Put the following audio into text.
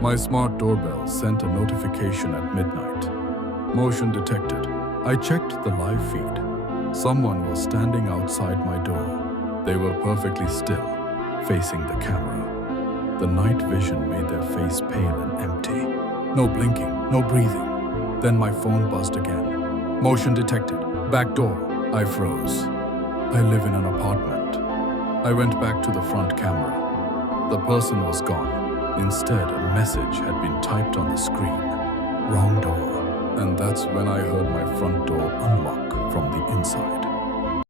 My smart doorbell sent a notification at midnight. Motion detected. I checked the live feed. Someone was standing outside my door. They were perfectly still, facing the camera. The night vision made their face pale and empty. No blinking, no breathing. Then my phone buzzed again. Motion detected. Back door. I froze. I live in an apartment. I went back to the front camera. The person was gone. Instead, a message had been typed on the screen. Wrong door. And that's when I heard my front door unlock from the inside.